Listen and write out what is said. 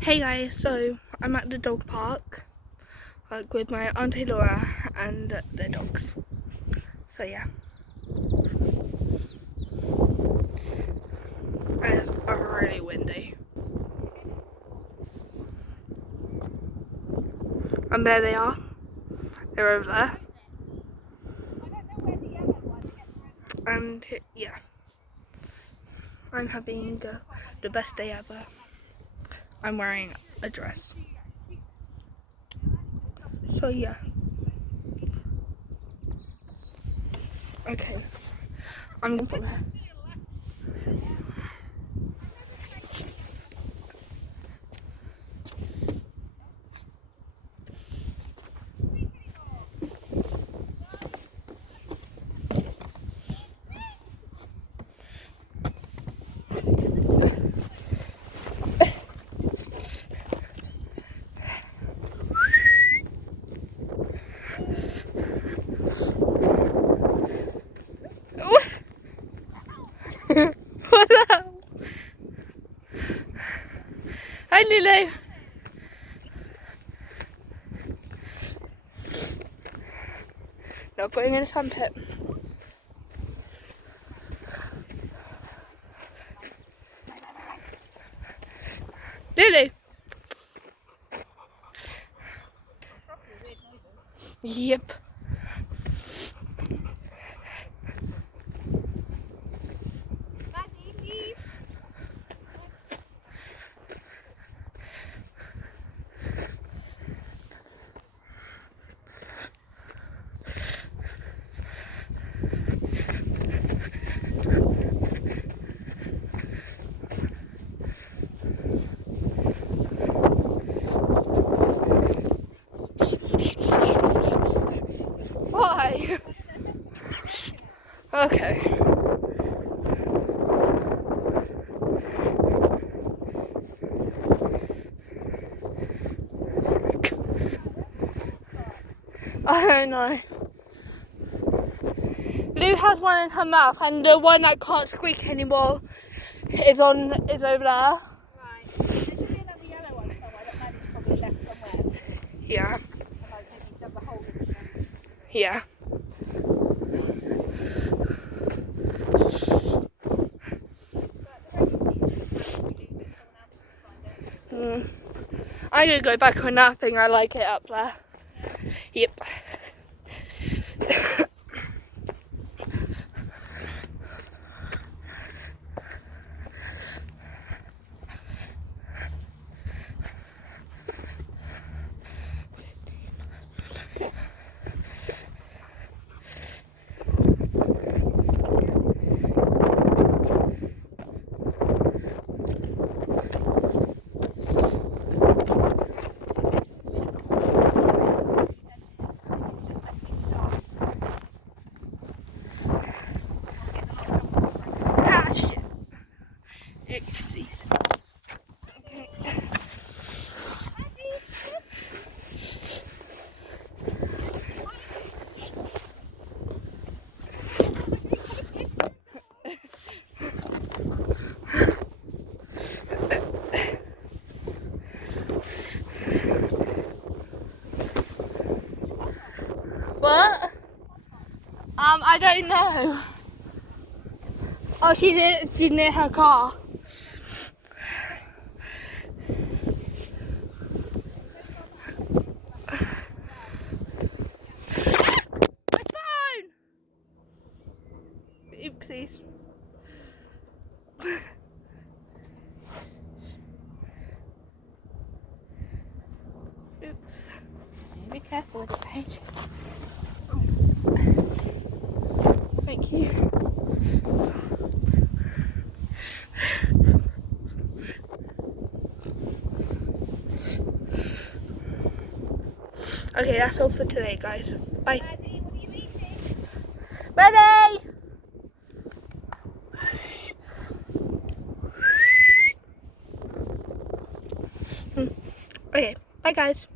Hey guys, so I'm at the dog park, like with my auntie Laura and the dogs. So yeah, and it's really windy. And there they are. They're over there. And yeah, I'm having the best day ever. I'm wearing a dress. So yeah. Okay, I'm gonna follow her. What the hell? Hi Lulu. Not putting in a sandpit. Lulu. Yep. Maddie, leave. Why? Okay. I don't know. Lou has one in her mouth, and the one that can't squeak anymore is over there. Right. There should be another yellow one somewhere that Maddie's probably left somewhere. Yeah. And like maybe dug a hole in the ground. Yeah. But the very cheap is we lose it, someone else will find it. I'm gonna go back on napping. I like it up there. Yeah. Yep. Ah, shit. Oopsies. Okay. What? I don't know. Oh, she's near her car. My phone! Oopsies. Oops. Be careful with it, Paige. Thank you. Okay, that's all for today, guys. Bye. Maddie, what are you eating? Ready? Okay, bye guys.